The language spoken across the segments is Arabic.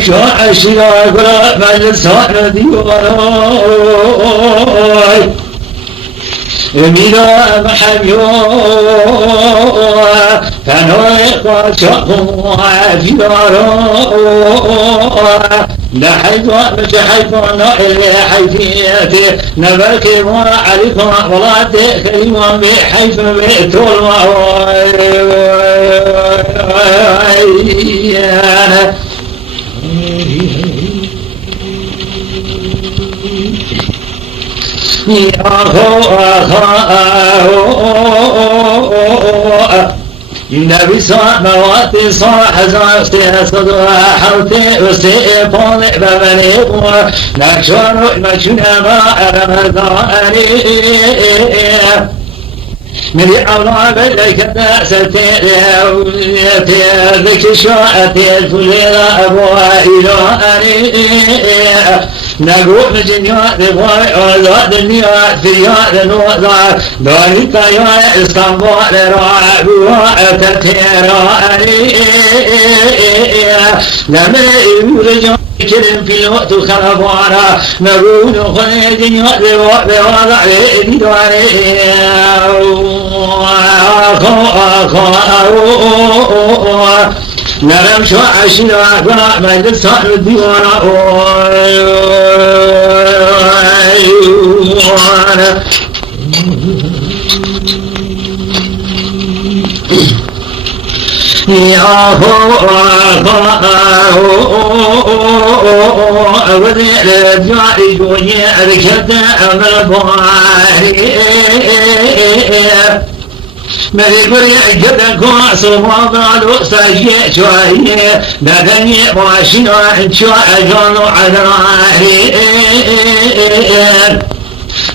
شو عشرة قرأ مجلسان ديوراي ميلا محميو فنوي قاشقهم عجيراي لحيث متحيثنا إلي حيثيتي نبكي مرا عليكم ولاتي كريما بحيث بيتول النبي سماوات صاح زاستي صدوا حوتي وستي بوني ببني نكشون مشنا ما رمضاني من أولاد لك سلتي ذيك شاءتي الفليلة أبوها إلهاني نقول جنيات بواي أولاد النيات في ياد الوضع ذلك يا إسطنبول رعبها تتيراني لما يرجع كلم في الوقت خلفانا نقول خلي جنيات بوضع إدواني نرم شو عشنا قنا مجلسان الديوانا أودي الجاري جوي ركض ملي بري جدا كواس ومابرالو ساجي شويه دغني ماشينا شويه جونو عدراي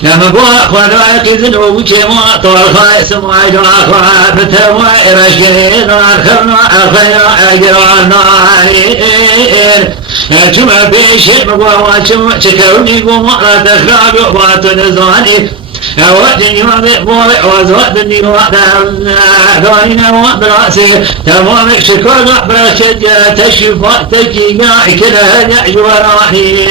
لما بوا خدا كذنو وجما طرخا سماي دراخا بتوا رشيد اخرنا اخيرا اجرانا كما بيش مبوا وجما تكوني بما تخراب واتنزاني أودني وبوي وزودني وذاينا وبراسي تمام شكر برشد تشفى تجينا كذا يجوراني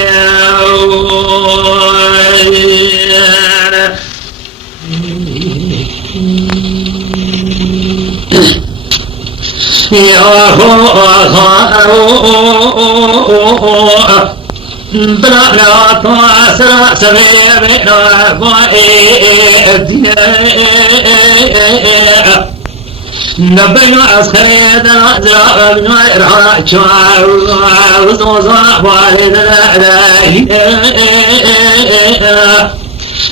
يا بلا لا تواسر سبيل بلا بوئي نبي أسخيد الأزرع بنوير حاجة وزوزا والد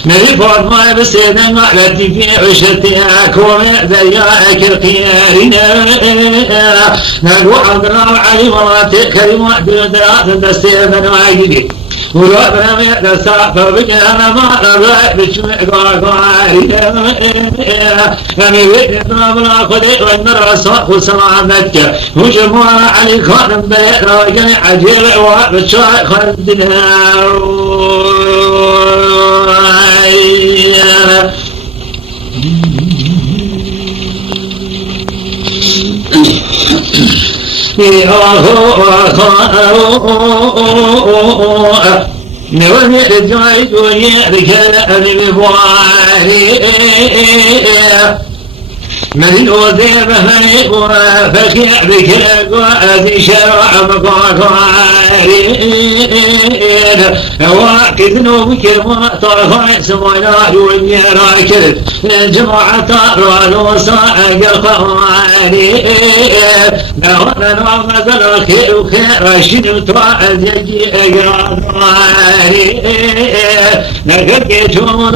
نريد ما بسيدنا ما لدي عشتي أكون ذياك القيارين نقول عذرا علي مراتي كلمة دراسة دستينا وعيدي ولو برمي دسا فبجانا ما رأي بشمع قارين ويدنا بلا خدي والنرى صاف سمعتك وجمع علي خانم بيت راجل عجيب وبشاي خدنا نورني الجاي ويرجع أبي بواري من أوذي بهني وفكي بك وأذي شرع مقاطعين واكد نوبك وطرفا سمعنا يولي راكد الجماعة رالو صاعق القواني نوانا نومد الخير وخير رشد توعد يجي اقرار نقد يجون